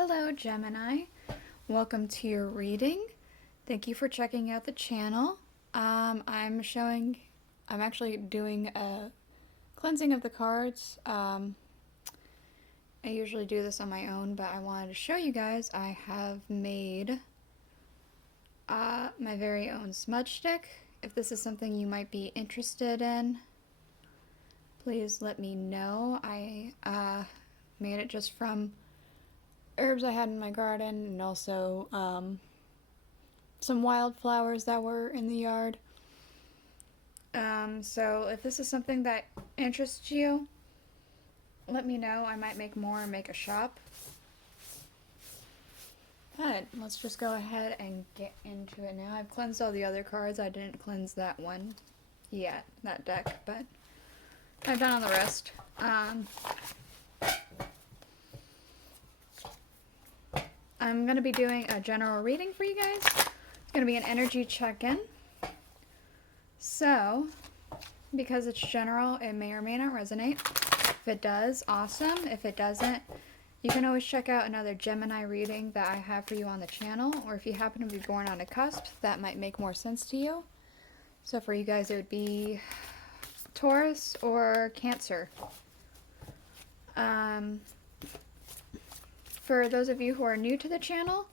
Hello, Gemini. Welcome to your reading. Thank you for checking out the channel. I'm actually doing a cleansing of the cards. I usually do this on my own, but I wanted to show you guys I have made my very own smudge stick. If this is something you might be interested in, please let me know. I made it just from herbs I had in my garden and also some wildflowers that were in the yard. So if this is something that interests you, let me know. I might make more and make a shop. But let's just go ahead and get into it now. I've cleansed all the other cards. I didn't cleanse that one yet, that deck, but I've done all the rest. I'm going to be doing a general reading for you guys. It's going to be an energy check-in. So, because it's general, it may or may not resonate. If it does, awesome. If it doesn't, you can always check out another Gemini reading that I have for you on the channel. Or if you happen to be born on a cusp, that might make more sense to you. So for you guys, it would be Taurus or Cancer. For those of you who are new to the channel,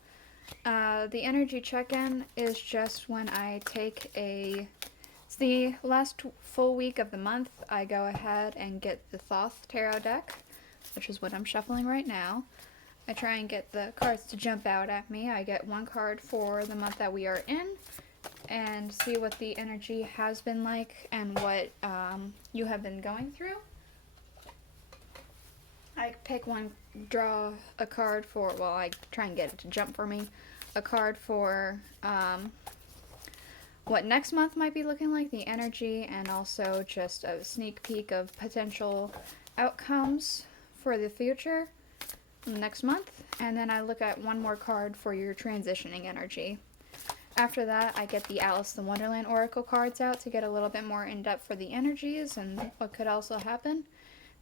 the energy check-in is just when I take it's the last full week of the month, I go ahead and get the Thoth tarot deck, which is what I'm shuffling right now. I try and get the cards to jump out at me. I get one card for the month that we are in and see what the energy has been like and what you have been going through. I pick one, draw a card for, well, I try and get it to jump for me, a card for what next month might be looking like, the energy, and also just a sneak peek of potential outcomes for the future next month. And then I look at one more card for your transitioning energy. After that, I get the Aleister Wonderland Oracle cards out to get a little bit more in-depth for the energies and what could also happen.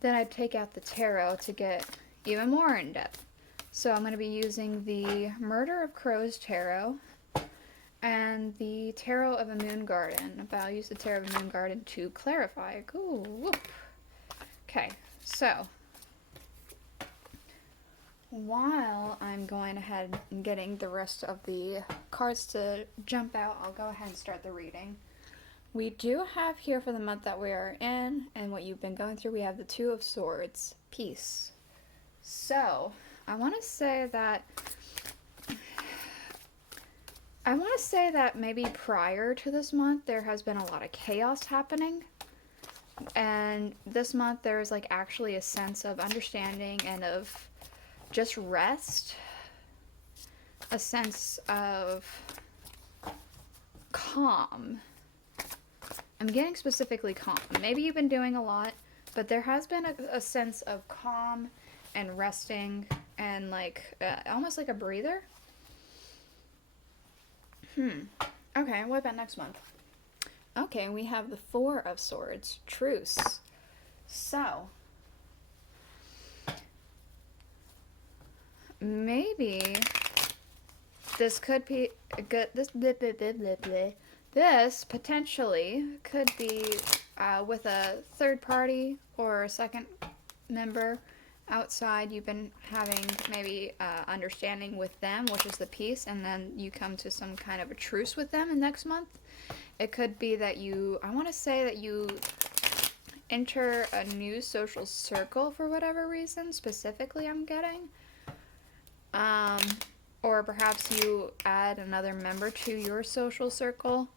Then I'd take out the tarot to get even more in-depth. So I'm going to be using the Murder of Crows tarot and the Tarot of a Moon Garden. But I'll use the Tarot of a Moon Garden to clarify. Ooh, whoop. Okay, so while I'm going ahead and getting the rest of the cards to jump out, I'll go ahead and start the reading. We do have here for the month that we are in and what you've been going through, we have the Two of Swords, peace. So, I want to say that maybe prior to this month, there has been a lot of chaos happening. And this month, there's like actually a sense of understanding and of just rest. A sense of calm. I'm getting specifically calm. Maybe you've been doing a lot, but there has been a sense of calm and resting and like almost like a breather. Okay, what about next month? Okay, we have the Four of Swords, Truce. So, maybe this could be a good, this potentially could be with a third party or a second member outside. You've been having maybe understanding with them, which is the peace, and then you come to some kind of a truce with them in next month. It could be that I want to say that you enter a new social circle for whatever reason, specifically I'm getting. Or perhaps you add another member to your social circle.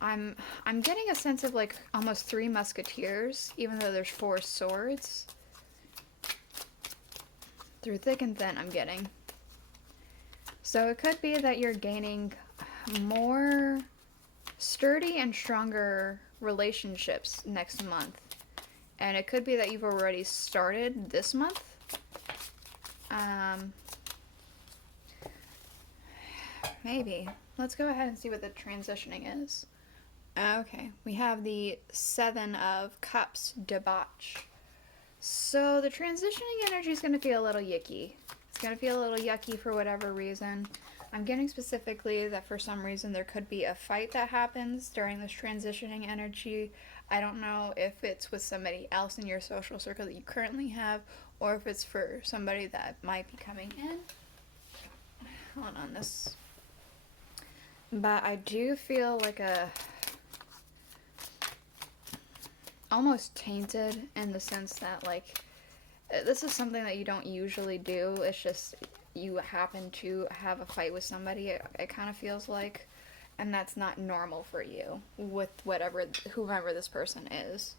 I'm getting a sense of like almost 3 musketeers, even though there's 4 swords. Through thick and thin, I'm getting. So it could be that you're gaining more sturdy and stronger relationships next month. And it could be that you've already started this month. Maybe. Let's go ahead and see what the transitioning is. Okay, we have the Seven of Cups, debauch. So the transitioning energy is going to feel a little yicky. It's going to feel a little yucky for whatever reason. I'm getting specifically that for some reason there could be a fight that happens during this transitioning energy. I don't know if it's with somebody else in your social circle that you currently have, or if it's for somebody that might be coming in. Hold on this. But I do feel like a almost tainted in the sense that, like, this is something that you don't usually do. It's just you happen to have a fight with somebody, it kind of feels like, and that's not normal for you with whoever this person is.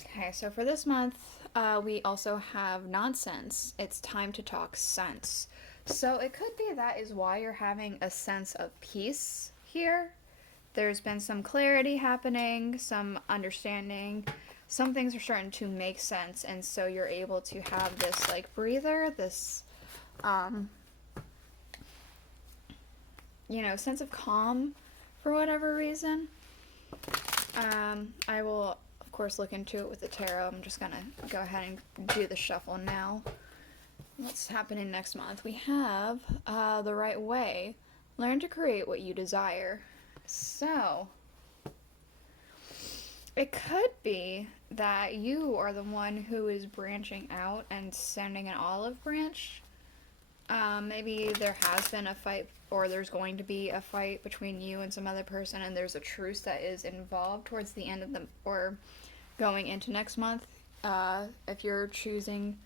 Okay, so for this month, we also have nonsense. It's time to talk sense. So it could be that is why you're having a sense of peace here. There's been some clarity happening, some understanding. Some things are starting to make sense, and so you're able to have this, like, breather, this, sense of calm for whatever reason. I will, of course, look into it with the tarot. I'm just gonna go ahead and do the shuffle now. What's happening next month? We have the right way. Learn to create what you desire. So, it could be that you are the one who is branching out and sending an olive branch. Maybe there has been a fight, or there's going to be a fight between you and some other person, and there's a truce that is involved towards the end of or going into next month. If you're choosing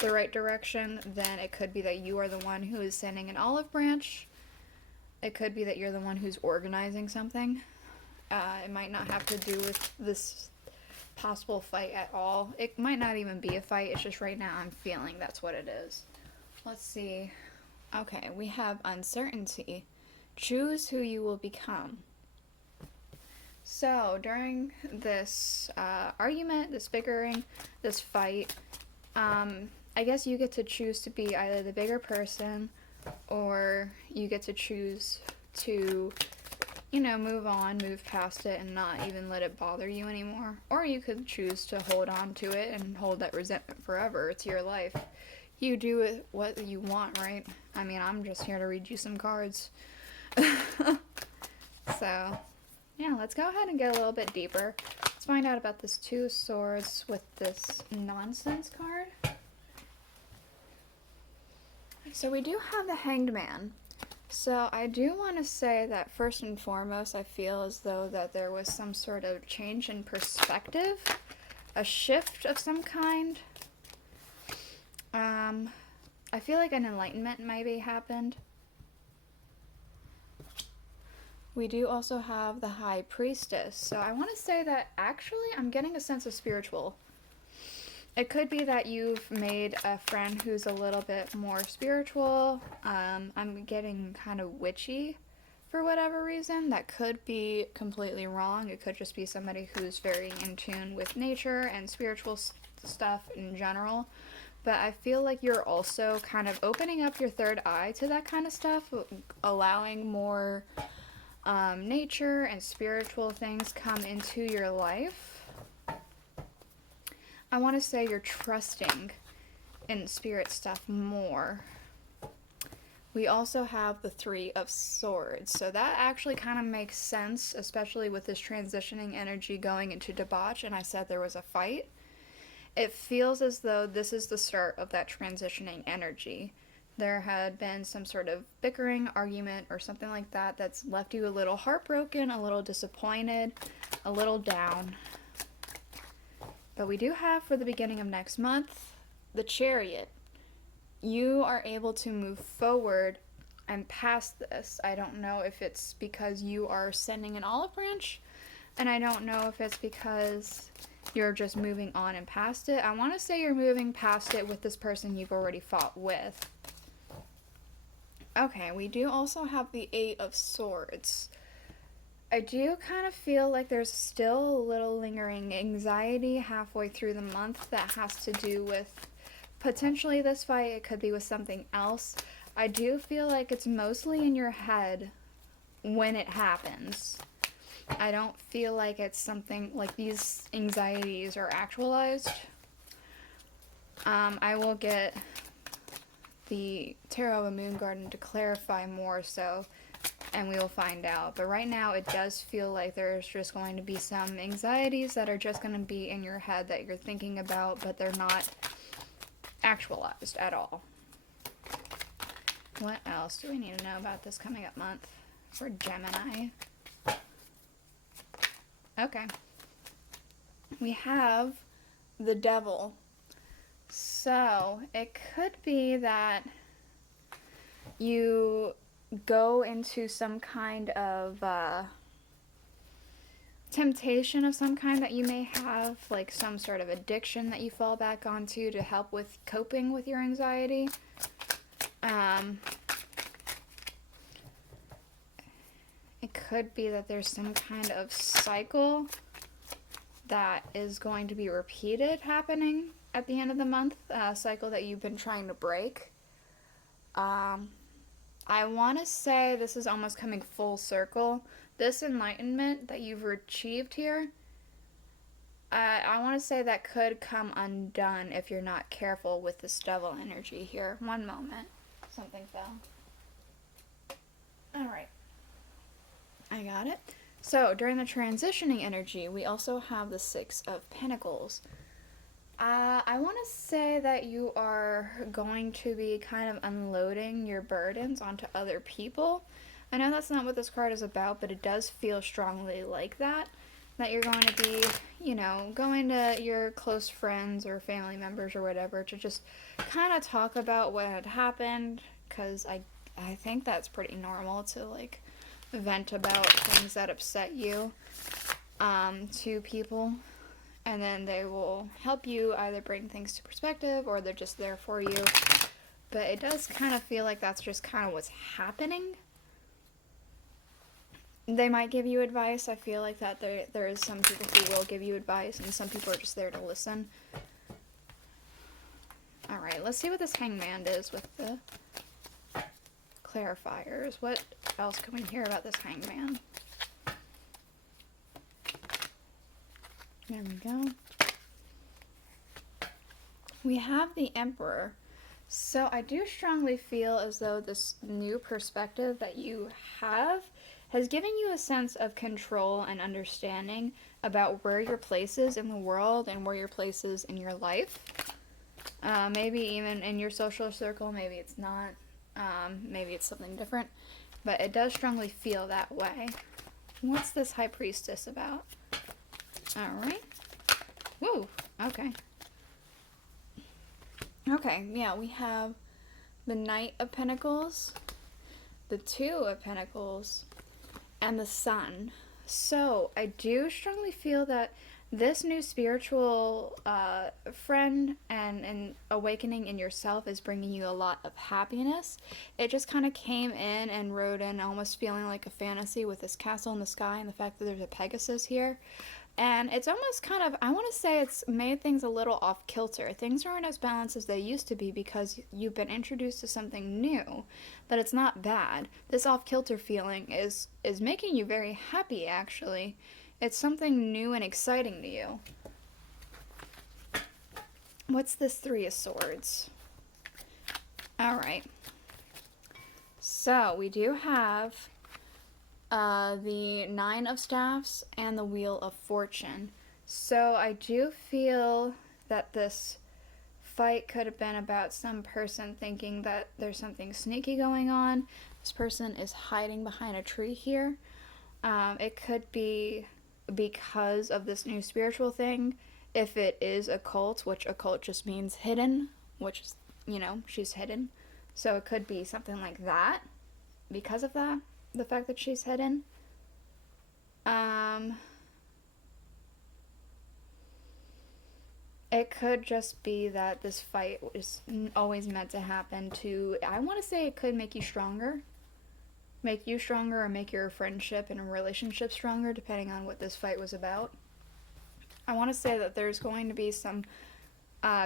the right direction, then it could be that you are the one who is sending an olive branch. It could be that you're the one who's organizing something. It might not have to do with this possible fight at all. It might not even be a fight. It's just right now I'm feeling that's what it is. Let's see. Okay, we have uncertainty. Choose who you will become. So, during this argument, this bickering, this fight, I guess you get to choose to be either the bigger person, or you get to choose to, move on, move past it, and not even let it bother you anymore. Or you could choose to hold on to it and hold that resentment forever. It's your life. You do it what you want, right? I mean, I'm just here to read you some cards. So, yeah, let's go ahead and get a little bit deeper. Let's find out about this Two of Swords with this nonsense card. So we do have the Hanged Man. So I do want to say that first and foremost, I feel as though that there was some sort of change in perspective, a shift of some kind. I feel like an enlightenment maybe happened. We do also have the High Priestess. So I want to say that actually I'm getting a sense of spiritual. It could be that you've made a friend who's a little bit more spiritual. I'm getting kind of witchy for whatever reason. That could be completely wrong. It could just be somebody who's very in tune with nature and spiritual stuff in general. But I feel like you're also kind of opening up your third eye to that kind of stuff, allowing more nature and spiritual things come into your life. I want to say you're trusting in spirit stuff more. We also have the Three of Swords. So that actually kind of makes sense, especially with this transitioning energy going into debauch, and I said there was a fight. It feels as though this is the start of that transitioning energy. There had been some sort of bickering, argument, or something like that that's left you a little heartbroken, a little disappointed, a little down. But we do have, for the beginning of next month, the Chariot. You are able to move forward and past this. I don't know if it's because you are sending an olive branch, and I don't know if it's because you're just moving on and past it. I want to say you're moving past it with this person you've already fought with. Okay, we do also have the Eight of Swords. I do kind of feel like there's still a little lingering anxiety halfway through the month that has to do with potentially this fight. It could be with something else. I do feel like it's mostly in your head when it happens. I don't feel like it's something like these anxieties are actualized. I will get the Tarot of Moon Garden to clarify more so, and we will find out. But right now it does feel like there's just going to be some anxieties that are just going to be in your head that you're thinking about, but they're not actualized at all. What else do we need to know about this coming up month for Gemini? Okay. We have the Devil. So, it could be that you go into some kind of temptation of some kind that you may have, like some sort of addiction that you fall back onto to help with coping with your anxiety. It could be that there's some kind of cycle that is going to be repeated happening at the end of the month, cycle that you've been trying to break. I want to say this is almost coming full circle. This enlightenment that you've achieved here, I want to say that could come undone if you're not careful with this devil energy here. One moment. Something fell. Alright. I got it. So, during the transitioning energy, we also have the Six of Pentacles. I want to say that you are going to be kind of unloading your burdens onto other people. I know that's not what this card is about, but it does feel strongly like that. That you're going to be, you know, going to your close friends or family members or whatever to just kind of talk about what had happened. Because I think that's pretty normal to, like, vent about things that upset you to people, and then they will help you either bring things to perspective or they're just there for you. But it does kind of feel like that's just kind of what's happening. They might give you advice. I feel like that there is some people who will give you advice, and some people are just there to listen. Alright, let's see what this Hangman is with the clarifiers. What else can we hear about this Hangman? There we go. We have the Emperor. So I do strongly feel as though this new perspective that you have has given you a sense of control and understanding about where your place is in the world and where your place is in your life. Maybe even in your social circle, maybe it's not. Maybe it's something different, but it does strongly feel that way. What's this High Priestess about? Alright. Woo! Okay. Okay, yeah, we have the Knight of Pentacles, the Two of Pentacles, and the Sun. So, I do strongly feel that this new spiritual friend and awakening in yourself is bringing you a lot of happiness. It just kind of came in and rode in almost feeling like a fantasy with this castle in the sky and the fact that there's a Pegasus here. And it's almost kind of, I want to say it's made things a little off kilter. Things aren't as balanced as they used to be because you've been introduced to something new, but it's not bad. This off kilter feeling is making you very happy, actually. It's something new and exciting to you. What's this Three of Swords? Alright. So, we do have the Nine of Staffs and the Wheel of Fortune. So, I do feel that this fight could have been about some person thinking that there's something sneaky going on. This person is hiding behind a tree here. It could be because of this new spiritual thing. If it is occult, which occult just means hidden, which is, you know, she's hidden. So it could be something like that because of that, the fact that she's hidden. It could just be that this fight was always meant to happen to, I want to say it could make you stronger. Make you stronger or make your friendship and relationship stronger, depending on what this fight was about. I want to say that there's going to be some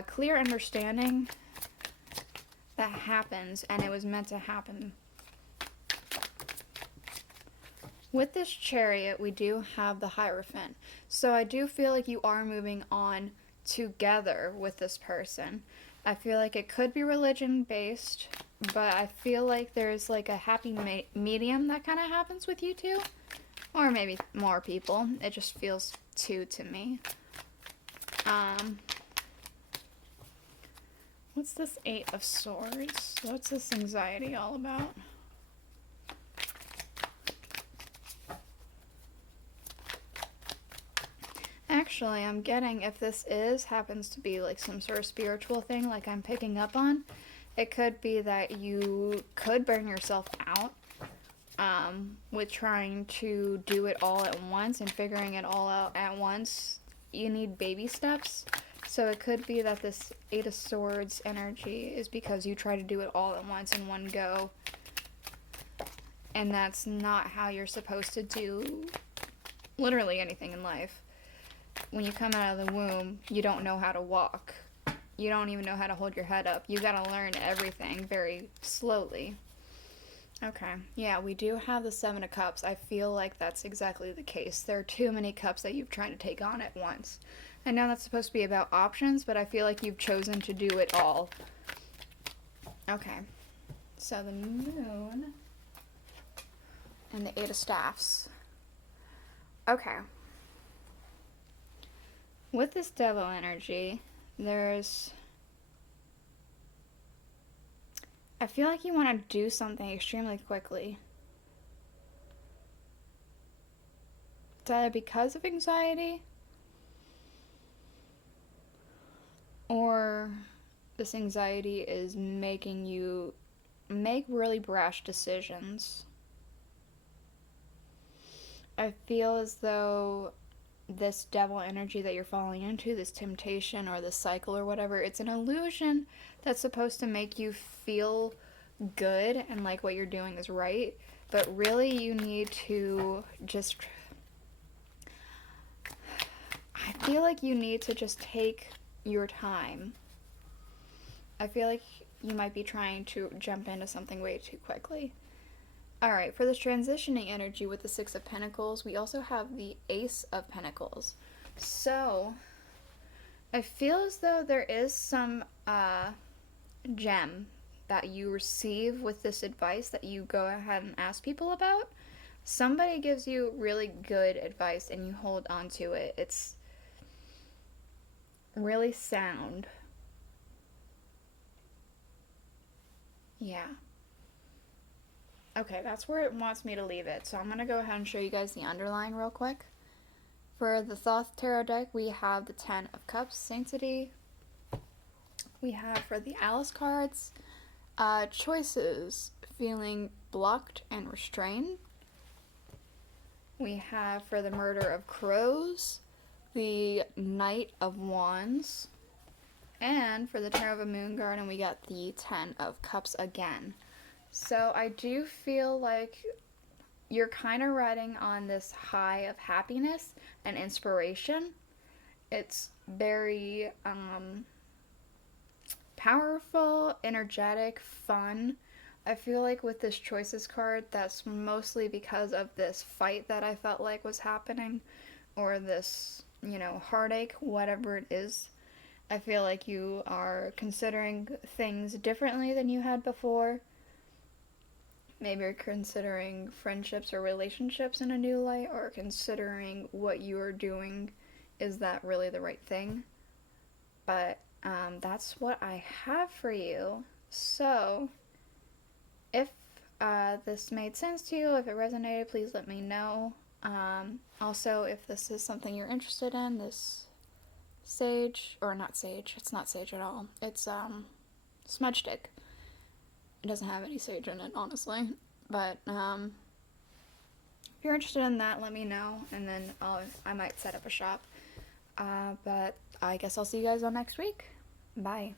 clear understanding that happens, and it was meant to happen. With this Chariot, we do have the Hierophant. So I do feel like you are moving on together with this person. I feel like it could be religion based, but I feel like there's like a happy medium that kind of happens with you two. Or maybe more people. It just feels two to me. What's this Eight of Swords? What's this anxiety all about? Actually, I'm getting, if this happens to be like some sort of spiritual thing like I'm picking up on, it could be that you could burn yourself out with trying to do it all at once and figuring it all out at once. You need baby steps. So it could be that this Eight of Swords energy is because you try to do it all at once in one go. And that's not how you're supposed to do literally anything in life. When you come out of the womb, you don't know how to walk. You don't even know how to hold your head up. You gotta learn everything very slowly. Okay, yeah, we do have the Seven of Cups. I feel like that's exactly the case. There are too many cups that you've tried to take on at once. I know that's supposed to be about options, but I feel like you've chosen to do it all. Okay, so the Moon and the Eight of Staffs. Okay. With this Devil energy, I feel like you want to do something extremely quickly. It's either because of anxiety, or this anxiety is making you make really brash decisions. I feel as though this devil energy that you're falling into, this temptation or this cycle or whatever, it's an illusion that's supposed to make you feel good and like what you're doing is right, but really you need to just, I feel like you need to just take your time. I feel like you might be trying to jump into something way too quickly. Alright, for this transitioning energy with the Six of Pentacles, we also have the Ace of Pentacles. So, I feel as though there is some gem that you receive with this advice that you go ahead and ask people about. Somebody gives you really good advice and you hold on to it. It's really sound. Yeah. Okay, that's where it wants me to leave it. So I'm going to go ahead and show you guys the underline real quick. For the Thoth Tarot deck, we have the Ten of Cups, Sanctity. We have for the Alice cards, choices, feeling blocked and restrained. We have for the Murder of Crows, the Knight of Wands. And for the Tarot of a Moon Garden, we got the Ten of Cups again. So I do feel like you're kind of riding on this high of happiness and inspiration. It's very powerful, energetic, fun. I feel like with this Choices card, that's mostly because of this fight that I felt like was happening, or this, heartache, whatever it is. I feel like you are considering things differently than you had before. Maybe you're considering friendships or relationships in a new light, or considering what you're doing, is that really the right thing? But that's what I have for you. So, if this made sense to you, if it resonated, please let me know. Also, if this is something you're interested in, this sage, or not sage, it's not sage at all. It's smudge stick. It doesn't have any sage in it, honestly. But if you're interested in that, let me know, and then I might set up a shop. But I guess I'll see you guys all next week. Bye.